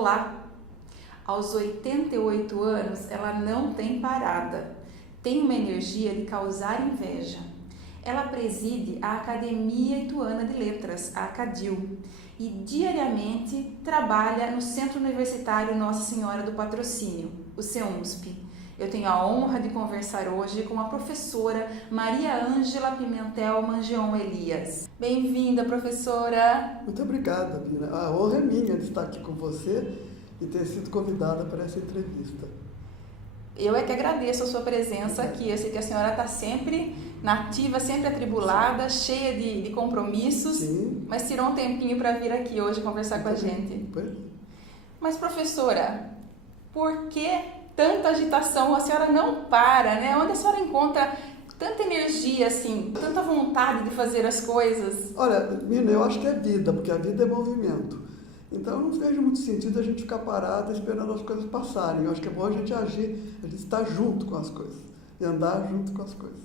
Olá! Aos 88 anos, ela não tem parada. Tem uma energia de causar inveja. Ela preside a Academia Ituana de Letras, a ACADIL, e diariamente trabalha no Centro Universitário Nossa Senhora do Patrocínio, o CEUNSP. Eu tenho a honra de conversar hoje com a professora Maria Ângela Pimentel Mangeon Elias. Bem-vinda, professora! Muito obrigada, Bina. A honra é minha de estar aqui com você e ter sido convidada para essa entrevista. Eu é que agradeço a sua presença aqui. Eu sei que a senhora está sempre nativa, sempre atribulada, cheia de compromissos. Sim. Mas tirou um tempinho para vir aqui hoje conversar com a gente. Mas, professora, por que tanta agitação? A senhora não para, né? Onde a senhora encontra tanta energia, assim, tanta vontade de fazer as coisas? Olha, Mina, eu acho que é vida, porque a vida é movimento. Então, eu não vejo muito sentido a gente ficar parado esperando as coisas passarem. Eu acho que é bom a gente agir, a gente estar junto com as coisas e andar junto com as coisas.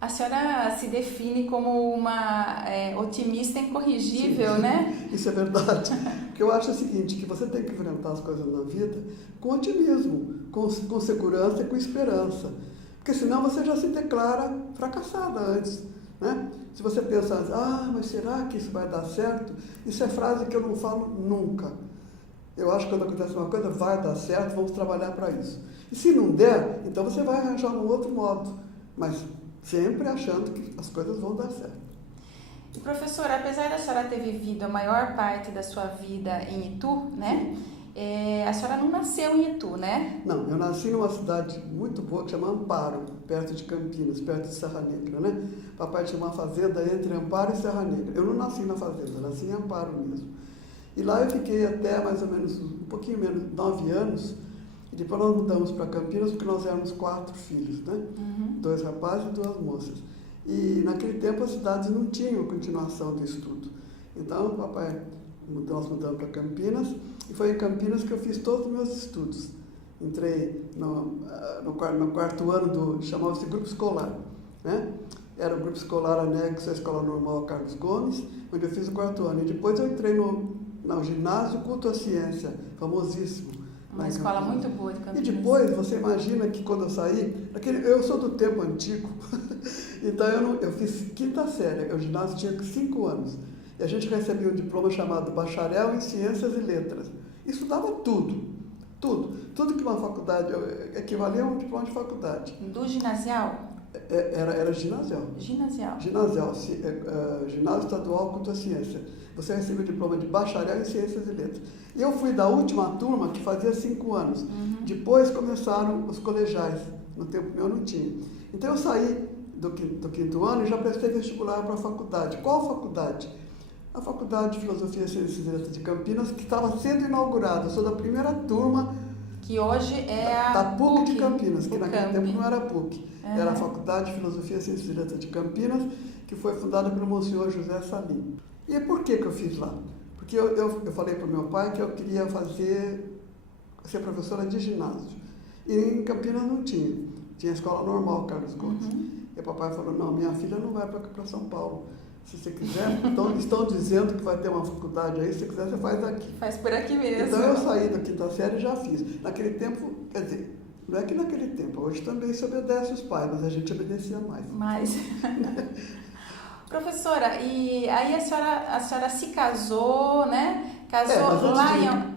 A senhora se define como uma otimista incorrigível, Sim, né? Isso é verdade. O que eu acho é o seguinte, que você tem que enfrentar as coisas na vida com otimismo, com segurança e com esperança. Porque senão você já se declara fracassada antes, né? Se você pensa, mas será que isso vai dar certo? Isso é frase que eu não falo nunca. Eu acho que quando acontece uma coisa, vai dar certo, vamos trabalhar para isso. E se não der, então você vai arranjar um outro modo. Mas sempre achando que as coisas vão dar certo. E, professora, apesar da senhora ter vivido a maior parte da sua vida em Itu, né? A senhora não nasceu em Itu, né? Não, eu nasci numa cidade muito boa que chama Amparo, perto de Campinas, perto de Serra Negra, né? Papai tinha uma fazenda entre Amparo e Serra Negra. Eu não nasci na fazenda, eu nasci em Amparo mesmo. E lá eu fiquei até mais ou menos, um pouquinho menos de 9 anos. E depois nós mudamos para Campinas porque nós éramos 4 filhos, né? 2 rapazes e 2 moças. E naquele tempo as cidades não tinham continuação do estudo. Então, nós mudamos para Campinas e foi em Campinas que eu fiz todos os meus estudos. Entrei no quarto ano chamava-se grupo escolar, né? Era o grupo escolar anexo à Escola Normal Carlos Gomes, onde eu fiz o quarto ano. E depois eu entrei no ginásio Culto à Ciência, famosíssimo. Uma escola muito boa de Campinas. E depois, você imagina que quando eu saí, eu sou do tempo antigo, então eu fiz 5ª série, o ginásio tinha 5 anos, e a gente recebia um diploma chamado Bacharel em Ciências e Letras. Estudava tudo que uma faculdade equivalia a um diploma de faculdade. Do ginasial? Era ginasial. Ginasial, Ginásio Estadual Culto à Ciência. Você recebeu o diploma de bacharel em Ciências e Letras. E eu fui da última turma, que fazia 5 anos. Depois começaram os colegiais. No tempo meu não tinha. Então eu saí do 5º ano e já prestei vestibular para a faculdade. Qual faculdade? A Faculdade de Filosofia, Ciências e Letras de Campinas, que estava sendo inaugurada. Eu sou da primeira turma. Que hoje é a da PUC de Campinas, que naquele Camp. tempo não era PUC. Era a Faculdade de Filosofia, Ciências e Letras de Campinas, que foi fundada pelo Monsenhor José Salim. E por que eu fiz lá? Porque eu falei para o meu pai que eu queria ser professora de ginásio. E em Campinas não tinha. Tinha a Escola Normal Carlos Gomes. E o papai falou, não, minha filha não vai para São Paulo. Se você quiser, estão dizendo que vai ter uma faculdade aí, se você quiser, você faz aqui. Faz por aqui mesmo. Então eu saí da 5ª série e já fiz. Naquele tempo, quer dizer, não é que naquele tempo, hoje também se obedece os pais, mas a gente obedecia mais. Professora, e aí a senhora se casou, né? Casou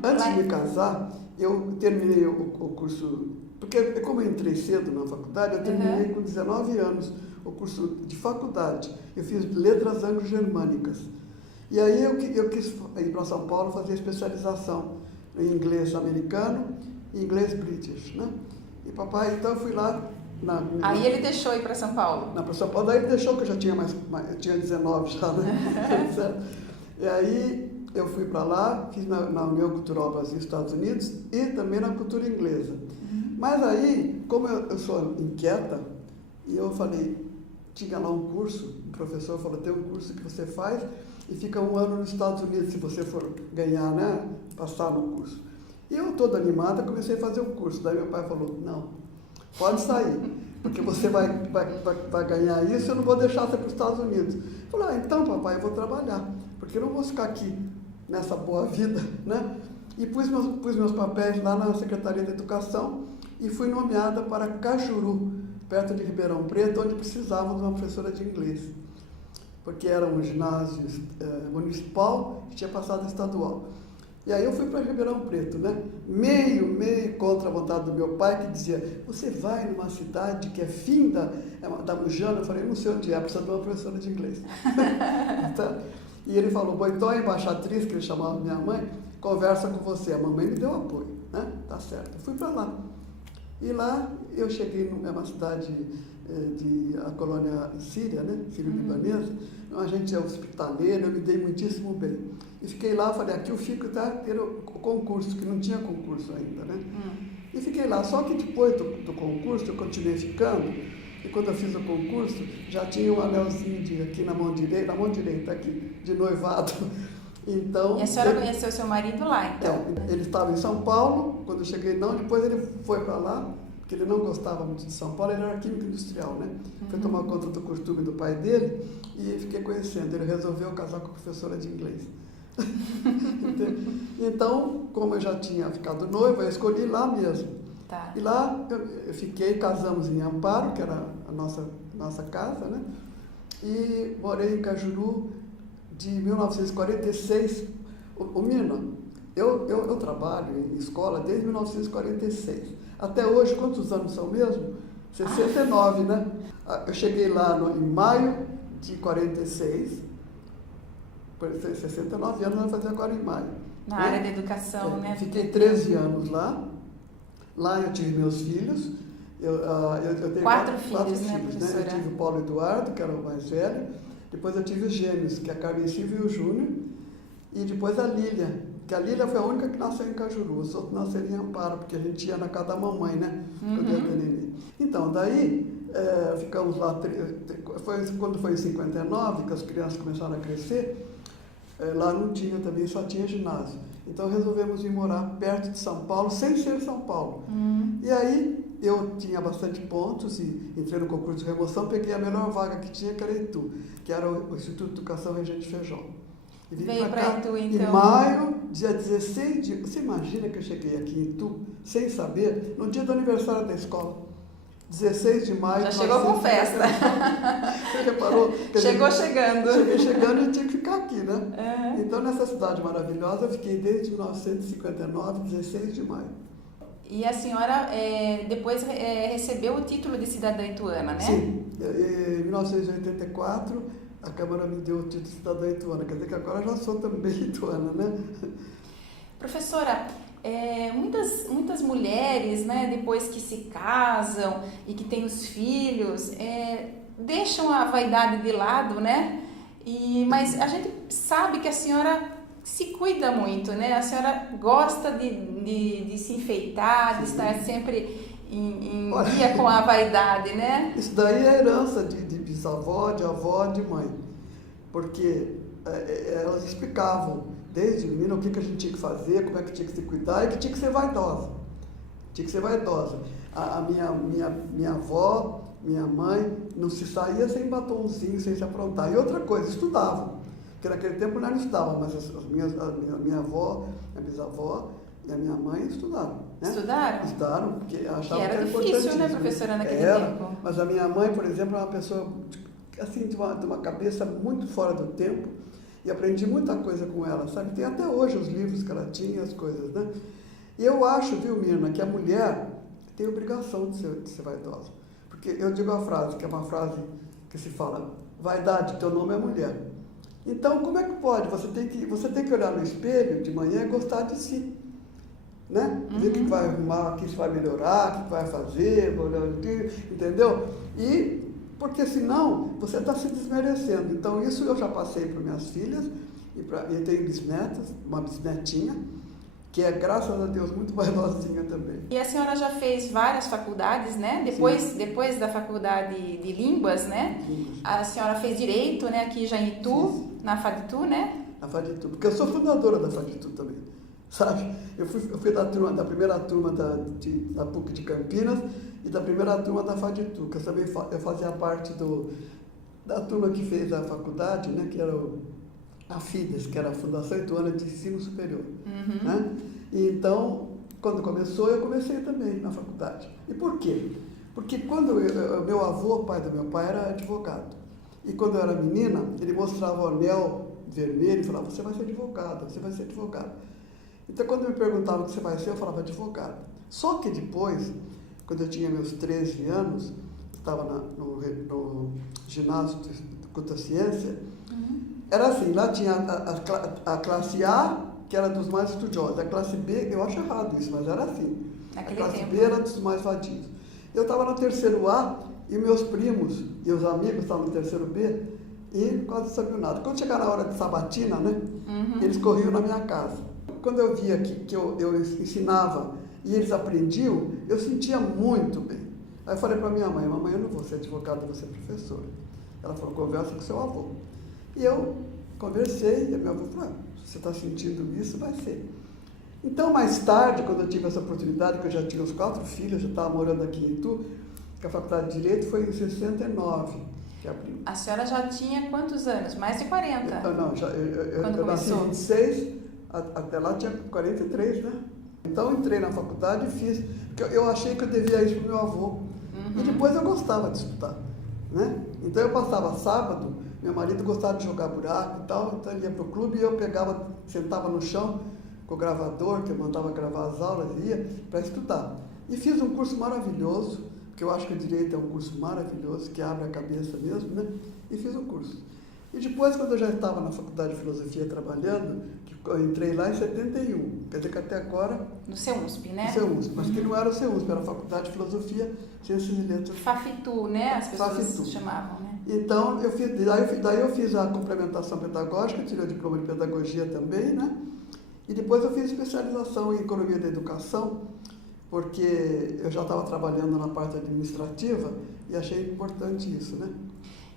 Antes de me casar, eu terminei o curso, porque como eu entrei cedo na faculdade, eu terminei com 19 anos o curso de faculdade. Eu fiz letras anglo-germânicas. E aí eu quis ir para São Paulo fazer especialização em inglês americano e inglês british, né? E papai, então eu fui lá. Aí ele deixou ir para São Paulo? Para São Paulo, daí ele deixou que eu já tinha eu tinha 19 já, né? E aí eu fui para lá, fiz na União Cultural Brasil Estados Unidos e também na cultura inglesa. Mas aí, como eu sou inquieta, e eu falei, tinha lá um curso, o professor falou, tem um curso que você faz e fica 1 ano nos Estados Unidos, se você for ganhar, né, passar no curso. E eu, toda animada, comecei a fazer o curso. Daí meu pai falou, não, pode sair, porque você vai ganhar isso, eu não vou deixar você para os Estados Unidos. Eu falei, então papai, eu vou trabalhar, porque eu não vou ficar aqui nessa boa vida, né? e pus meus papéis lá na Secretaria de Educação e fui nomeada para Cajuru, perto de Ribeirão Preto, onde precisavam de uma professora de inglês, porque era um ginásio municipal que tinha passado estadual. E aí eu fui para Ribeirão Preto, né? Meio contra a vontade do meu pai, que dizia, você vai numa cidade que é fim da Mujana? Eu falei, não sei onde é, precisa de uma professora de inglês. Então, e ele falou, bom, então a embaixatriz, que ele chamava minha mãe, conversa com você. A mamãe me deu apoio, né? Tá certo. Eu fui para lá. E lá eu cheguei numa cidade a colônia síria, né? Sírio-libanesa. A gente é hospitaleiro, eu me dei muitíssimo bem. E fiquei lá, falei, aqui eu fico até ter o concurso, que não tinha concurso ainda, né? E fiquei lá, só que depois do concurso eu continuei ficando, e quando eu fiz o concurso, já tinha um anelzinho aqui na mão direita aqui, de noivado. Então, e a senhora conheceu seu marido lá, então? Ele estava em São Paulo, quando eu cheguei não, depois ele foi para lá, porque ele não gostava muito de São Paulo, ele era químico industrial, né? Foi tomar conta do costume do pai dele e fiquei conhecendo. Ele resolveu casar com a professora de inglês. Então, como eu já tinha ficado noiva, eu escolhi lá mesmo. Tá. E lá eu fiquei, casamos em Amparo, que era a nossa casa, né? E morei em Cajuru de 1946. O Mirna, eu trabalho em escola desde 1946. Até hoje, quantos anos são mesmo? 69, né? Eu cheguei lá em maio de 46. 69 anos, vai fazer agora em maio. Na área da educação, né? Fiquei 13 anos lá. Lá eu tive meus filhos. Eu tenho quatro filhos, né, professora? Eu tive o Paulo Eduardo, que era o mais velho. Depois eu tive os gêmeos, que é a Carmen Silva e o Júnior. E depois a Lília, que a Lília foi a única que nasceu em Cajuru. Os outros nasceram em Amparo, porque a gente ia na casa da mamãe, né? Então, daí ficamos lá. Quando foi em 59, que as crianças começaram a crescer, lá não tinha também, só tinha ginásio. Então resolvemos ir morar perto de São Paulo, sem ser São Paulo. E aí eu tinha bastante pontos e entrei no concurso de remoção, peguei a melhor vaga que tinha, que era Itu, que era o Instituto de Educação Regente Feijó. E vim veio para Itu, então? Em maio, dia 16 de... Você imagina que eu cheguei aqui em Itu, sem saber, no dia do aniversário da escola. 16 de maio... Já chegou com festa. Você reparou? Chegou chegando. Cheguei chegando e tinha que ficar aqui, né? Então, nessa cidade maravilhosa, eu fiquei desde 1959, 16 de maio. E a senhora depois recebeu o título de cidadã ituana, né? Sim. Em 1984, a Câmara me deu o título de cidadã ituana. Quer dizer que agora eu já sou também ituana, né? Professora, muitas mulheres, né, depois que se casam e que têm os filhos, deixam a vaidade de lado, né? Mas a gente sabe que a senhora se cuida muito, né? A senhora gosta de se enfeitar, de estar sempre em dia com a vaidade, né? Isso daí é herança de bisavó, de avó, de mãe. Porque elas explicavam desde menina o que a gente tinha que fazer, como é que tinha que se cuidar e que tinha que ser vaidosa. Tinha que ser vaidosa. A minha avó, minha mãe, não se saía sem batonzinho, sem se aprontar. E outra coisa, estudavam. Porque naquele tempo não estudavam, mas a minha avó, a bisavó e a minha mãe estudaram. Né? Estudaram? Estudaram, porque achavam que era difícil, né, professora, naquele tempo? Mas a minha mãe, por exemplo, é uma pessoa assim, de uma cabeça muito fora do tempo, e aprendi muita coisa com ela, sabe? Tem até hoje os livros que ela tinha, as coisas, né? E eu acho, viu, Mirna, que a mulher tem obrigação de ser vaidosa. Porque eu digo a frase, que é uma frase que se fala, vaidade, teu nome é mulher. Então, como é que pode? Você tem que olhar no espelho de manhã e gostar de si. Né? Ver o que vai arrumar, o que vai melhorar, o que vai fazer, entendeu? Porque senão você está se desmerecendo. Então isso eu já passei para minhas filhas, e eu tenho bisnetas, uma bisnetinha, que é, graças a Deus, muito vaidosinha também. E a senhora já fez várias faculdades, né? Depois da faculdade de línguas, né? A senhora fez Direito, né? Aqui já em Itu, na FADITU, né? Na FADITU, porque eu sou fundadora da FADITU também, sabe? Eu fui da primeira turma da PUC de Campinas e da primeira turma da FADITU, que eu fazia parte da turma que fez a faculdade, né? Que era a FIDES, que era a Fundação Ituana de Ensino Superior. Né? E então, quando começou, eu comecei também na faculdade. E por quê? Porque quando meu avô, pai do meu pai, era advogado. E quando eu era menina, ele mostrava o anel vermelho e falava, você vai ser advogada, você vai ser advogada. Então, quando me perguntavam o que você vai ser, eu falava advogada. Só que depois, quando eu tinha meus 13 anos, estava no ginásio de Culta Ciência, era assim, lá tinha a classe A, que era dos mais estudiosos, a classe B, eu acho errado isso, mas era assim. Naquele a classe tempo. B era dos mais vadios. Eu estava no terceiro A e meus primos e os amigos estavam no terceiro B e quase não sabiam nada. Quando chegava na hora de sabatina, né, eles corriam na minha casa. Quando eu via que eu ensinava e eles aprendiam, eu sentia muito bem. Aí eu falei para minha mãe, mamãe, eu não vou ser advogada, eu vou ser professora. Ela falou, conversa com seu avô. E eu conversei e meu avô falou, se você está sentindo isso, vai ser. Então, mais tarde, quando eu tive essa oportunidade, que eu já tinha os 4 filhos, já estava morando aqui em Itu, que a faculdade de Direito foi em 69 que abriu. A senhora já tinha quantos anos? Mais de 40? Eu nasci em 26, até lá tinha 43, né? Então, entrei na faculdade e fiz, porque eu achei que eu devia isso para o meu avô. E depois eu gostava de estudar, né? Então, eu passava sábado, meu marido gostava de jogar buraco e tal, então ele ia para o clube e eu sentava no chão, com o gravador, que eu mandava gravar as aulas, ia para estudar. E fiz um curso maravilhoso, porque eu acho que o Direito é um curso maravilhoso, que abre a cabeça mesmo, né? E fiz o curso. E depois, quando eu já estava na Faculdade de Filosofia trabalhando, que eu entrei lá em 71, quer dizer que até agora... No CEUSP, né? No CEUSP, mas que não era o CEUSP, era a Faculdade de Filosofia, Ciências e Letras. Fafitu, né? As pessoas Fafitu chamavam, né? Então, daí eu fiz a complementação pedagógica, tirei o diploma de pedagogia também, né? E depois eu fiz especialização em economia da educação, porque eu já estava trabalhando na parte administrativa e achei importante isso, né?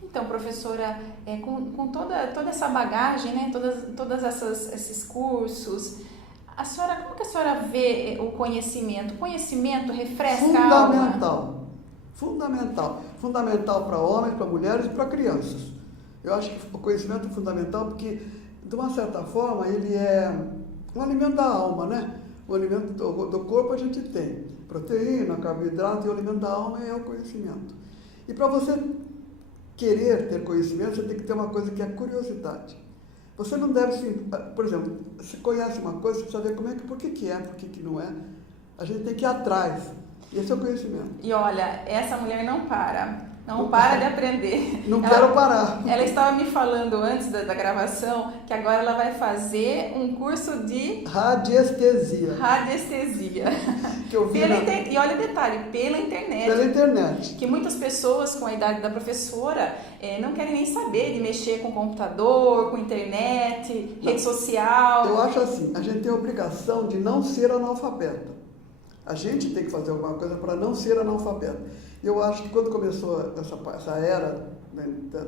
Então, professora, com toda essa bagagem, né, todas esses cursos, como que a senhora vê o conhecimento? O conhecimento refresca a alma? Fundamental para homens, para mulheres e para crianças. Eu acho que o conhecimento é fundamental porque, de uma certa forma, ele é um alimento da alma, né? O alimento do corpo a gente tem proteína, carboidrato, e o alimento da alma é o conhecimento. E para você querer ter conhecimento, você tem que ter uma coisa que é curiosidade. Você não deve, por exemplo, você conhece uma coisa, você precisa ver por que é, por que não é. A gente tem que ir atrás. Esse é o conhecimento. E olha, essa mulher não para de aprender. Quero parar. Ela estava me falando antes da gravação que agora ela vai fazer um curso de radiestesia. Que eu vi E olha o detalhe, pela internet. Que muitas pessoas com a idade da professora não querem nem saber de mexer com computador, com internet, rede social. Eu acho assim, a gente tem a obrigação de não ser analfabeta. A gente tem que fazer alguma coisa para não ser analfabeta. Eu acho que quando começou essa era, né, da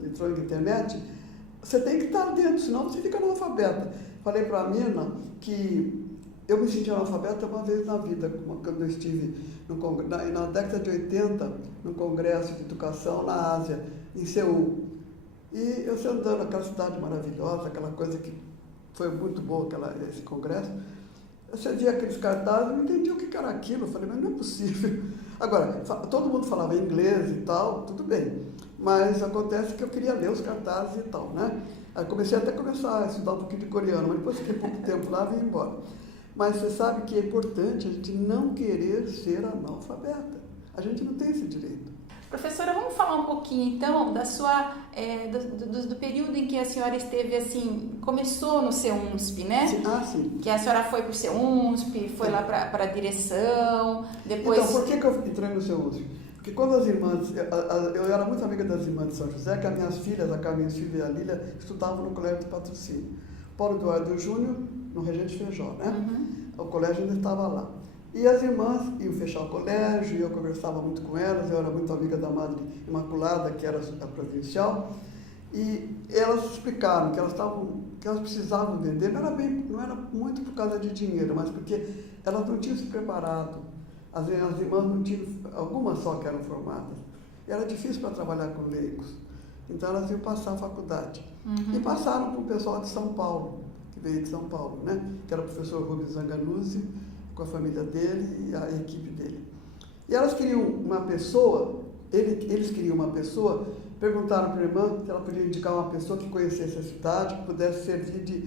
eletrônica e internet, você tem que estar dentro, senão você fica analfabeta. Falei para a Mirna que eu me senti analfabeta uma vez na vida, quando eu estive na década de 80, num congresso de educação na Ásia, em Seul. E eu andando naquela cidade maravilhosa, aquela coisa que foi muito boa, esse congresso. Você via aqueles cartazes, eu não entendi o que era aquilo. Eu falei, mas não é possível. Agora, todo mundo falava inglês e tal, tudo bem. Mas acontece que eu queria ler os cartazes e tal, né? Aí comecei a estudar um pouquinho de coreano, mas depois fiquei pouco tempo lá e vim embora. Mas você sabe que é importante a gente não querer ser analfabeta. A gente não tem esse direito. Professora, vamos falar um pouquinho então da sua do período em que a senhora esteve assim, começou no CEUSP, né? Sim. Que a senhora foi para o CEUSP, foi lá para a direção, depois... Então, por que eu entrei no CEUSP? Porque quando as irmãs, eu era muito amiga das irmãs de São José, que as minhas filhas, a Carmen Silvia e a Lília, estudavam no Colégio de Patrocínio. Paulo Eduardo Júnior, no Regente Feijó, né? O colégio ainda estava lá. E as irmãs iam fechar o colégio, e eu conversava muito com elas, eu era muito amiga da Madre Imaculada, que era a provincial, e elas explicaram que elas precisavam vender, não era muito por causa de dinheiro, mas porque elas não tinham se preparado. As irmãs não tinham, algumas só que eram formadas. Era difícil para trabalhar com leigos. Então elas iam passar a faculdade. E passaram para o pessoal de São Paulo, que veio de São Paulo, né? Que era o professor Rubens Zanganuzzi, com a família dele e a equipe dele. E elas queriam uma pessoa, eles queriam uma pessoa, perguntaram para a irmã se ela podia indicar uma pessoa que conhecesse a cidade, que pudesse servir de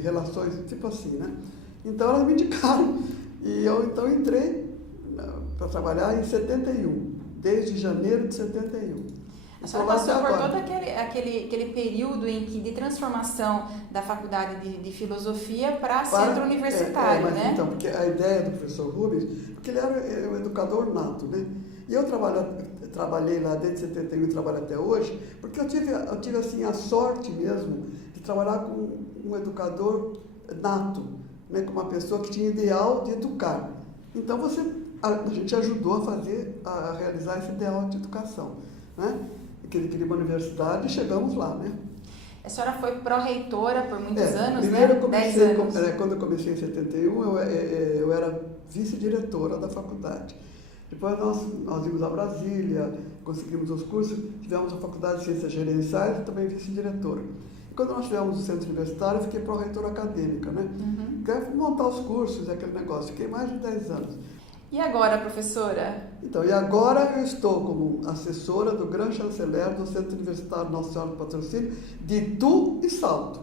relações, tipo assim, né? Então elas me indicaram e eu então entrei para trabalhar em 71, desde janeiro de 71. A senhora passou por todo aquele período de transformação da faculdade de filosofia para centro universitário, mas né? Então, porque a ideia do professor Rubens, porque ele era um educador nato, né? E eu trabalhei lá desde 71 e trabalho até hoje, porque eu tive assim, a sorte mesmo de trabalhar com um educador nato, né? Com uma pessoa que tinha ideal de educar. Então, a gente ajudou a realizar esse ideal de educação, né? Que ele queria uma universidade e chegamos lá, né? A senhora foi pró-reitora por muitos anos, primeiro né? 10 anos. Quando eu comecei em 71, eu era vice-diretora da faculdade. Depois nós íamos a Brasília, conseguimos os cursos, tivemos a faculdade de Ciências Gerenciais e também vice-diretora. E quando nós tivemos o centro universitário, eu fiquei pró-reitora acadêmica, né? Quero montar os cursos, aquele negócio. Fiquei mais de 10 anos. E agora, professora? Então, e agora eu estou como assessora do Grande Chanceler do Centro Universitário Nossa Senhora do Patrocínio de Itu e Salto,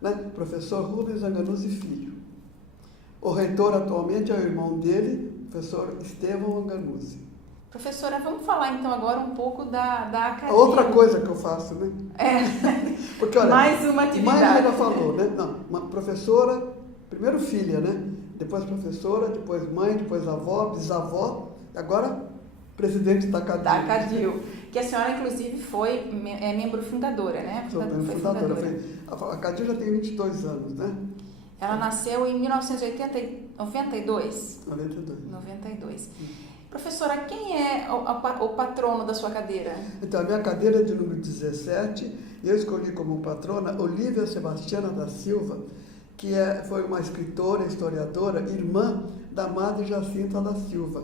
né? Professor Rubens Zanganuzzi Filho. O reitor atualmente é o irmão dele, professor Estevão Zanganuzzi. Professora, vamos falar então agora um pouco da academia. Outra coisa que eu faço, né? Porque, olha, mais uma atividade. Mais ela falou, né? Não, uma professora, primeiro filha, né? Depois professora, depois mãe, depois avó, bisavó, agora presidente da CADIL. Da CADIL, que a senhora inclusive foi membro fundadora, né? Sou membro fundadora. A CADIL já tem 22 anos, né? Ela nasceu em 1992? 92. Professora, quem é o patrono da sua cadeira? Então, a minha cadeira é de número 17, e eu escolhi como patrona Olívia Sebastiana da Silva, que foi uma escritora, historiadora, irmã da Madre Jacinta da Silva,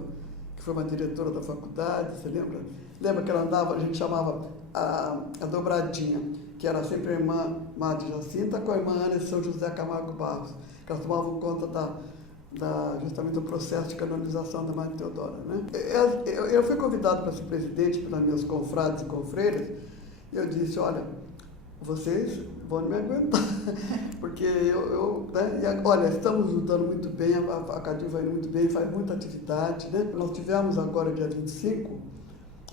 que foi uma diretora da faculdade, você lembra? Lembra que ela andava, a gente chamava a dobradinha, que era sempre a irmã Madre Jacinta com a irmã Ana de São José Camargo Barros, que elas tomavam conta justamente do processo de canonização da Madre Teodora, né? Eu fui convidado para ser presidente pelos meus confrades e confreiras, e eu disse, olha, vocês vão me aguentar, porque olha, estamos lutando muito bem, a CADIL vai indo muito bem, faz muita atividade, né? Nós tivemos agora, dia 25,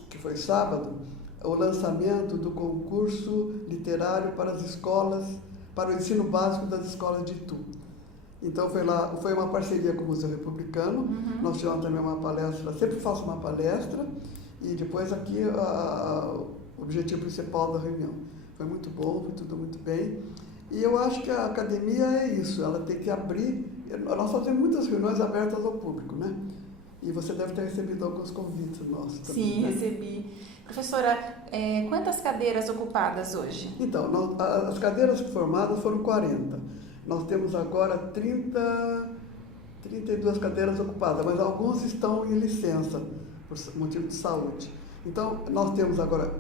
que foi sábado, o lançamento do concurso literário para as escolas, para o ensino básico das escolas de Itu. Então foi uma parceria com o Museu Republicano, nós tivemos também uma palestra, sempre faço uma palestra, e depois aqui o objetivo principal da reunião. Foi muito bom, foi tudo muito bem. E eu acho que a academia é isso, ela tem que abrir. Nós fazemos muitas reuniões abertas ao público, né? E você deve ter recebido alguns convites nossos também. Sim, né? Recebi. Professora, quantas cadeiras ocupadas hoje? Então, as cadeiras formadas foram 40. Nós temos agora 32 cadeiras ocupadas, mas alguns estão em licença, por motivo de saúde. Então, nós temos agora,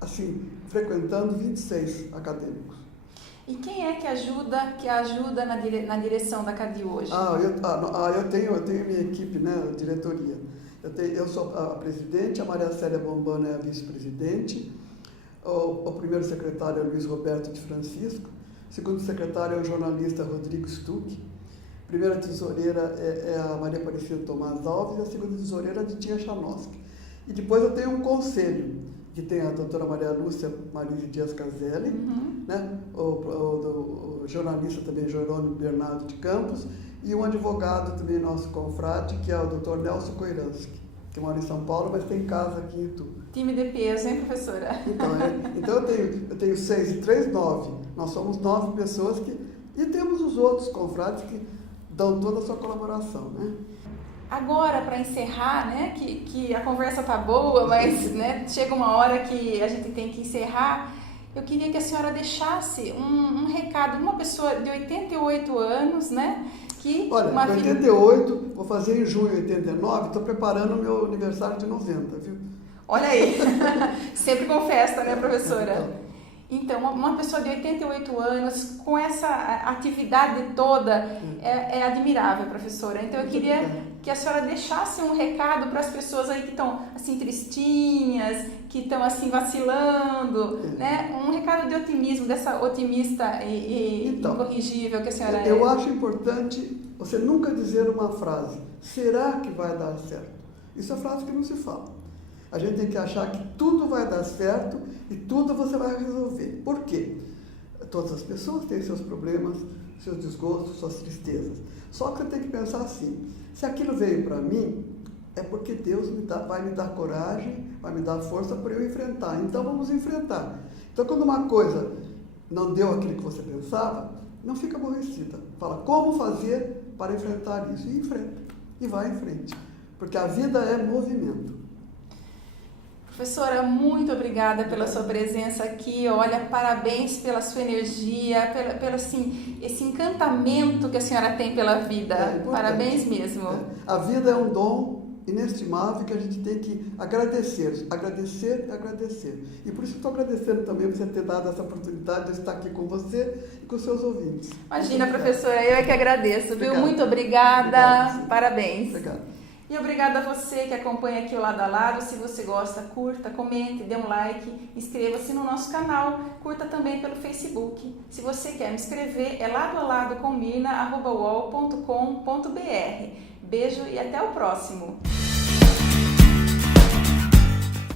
assim, frequentando 26 acadêmicos. E quem é que ajuda na direção da CADIL hoje? Eu tenho minha equipe, né, a diretoria. Eu sou a presidente, a Maria Célia Bombana é a vice-presidente, o primeiro secretário é o Luiz Roberto de Francisco, o segundo secretário é o jornalista Rodrigo Stuck, a primeira tesoureira é a Maria Aparecida Tomás Alves e a segunda tesoureira é a Titia Chanoski. E depois eu tenho um conselho, que tem a doutora Maria Lúcia Marise Dias Caselli, né? o jornalista também Jerônimo Bernardo de Campos, e um advogado também nosso confrade, que é o doutor Nelson Koiransky, que mora em São Paulo, mas tem casa aqui em Itu. Time de peso, hein, professora? Então eu tenho 6 e 3, 9. Nós somos 9 pessoas e temos os outros confrades que dão toda a sua colaboração, né? Agora, para encerrar, né, que a conversa tá boa, mas né, chega uma hora que a gente tem que encerrar, eu queria que a senhora deixasse um recado, uma pessoa de 88 anos, né, que... Olha, 88, vou fazer em junho 89, estou preparando o meu aniversário de 90, viu? Olha aí, sempre com festa, né, professora? Então, uma pessoa de 88 anos, com essa atividade toda, é admirável, professora. Então, eu queria que a senhora deixasse um recado para as pessoas aí que estão, assim, tristinhas, que estão, assim, vacilando, né? Um recado de otimismo, dessa otimista e incorrigível que a senhora é. Eu acho importante você nunca dizer uma frase, será que vai dar certo? Isso é frase que não se fala. A gente tem que achar que tudo vai dar certo e tudo você vai resolver. Por quê? Todas as pessoas têm seus problemas, seus desgostos, suas tristezas. Só que você tem que pensar assim, se aquilo veio para mim, é porque Deus vai me dar coragem, vai me dar força para eu enfrentar. Então vamos enfrentar. Então quando uma coisa não deu aquilo que você pensava, não fica aborrecida. Fala como fazer para enfrentar isso. E enfrenta. E vai em frente. Porque a vida é movimento. Professora, muito obrigada pela sua presença aqui. Olha, parabéns pela sua energia, pelo assim, esse encantamento que a senhora tem pela vida. Parabéns mesmo. A vida é um dom inestimável que a gente tem que agradecer, agradecer e agradecer. E por isso estou agradecendo também por você ter dado essa oportunidade de estar aqui com você e com seus ouvintes. Imagina, professora, eu é que agradeço, viu? Muito obrigada. Obrigado, parabéns. Obrigado. E obrigada a você que acompanha aqui o Lado a Lado. Se você gosta, curta, comente, dê um like, inscreva-se no nosso canal, curta também pelo Facebook. Se você quer me escrever, é ladoaladocommina@uol.com.br. Beijo e até o próximo!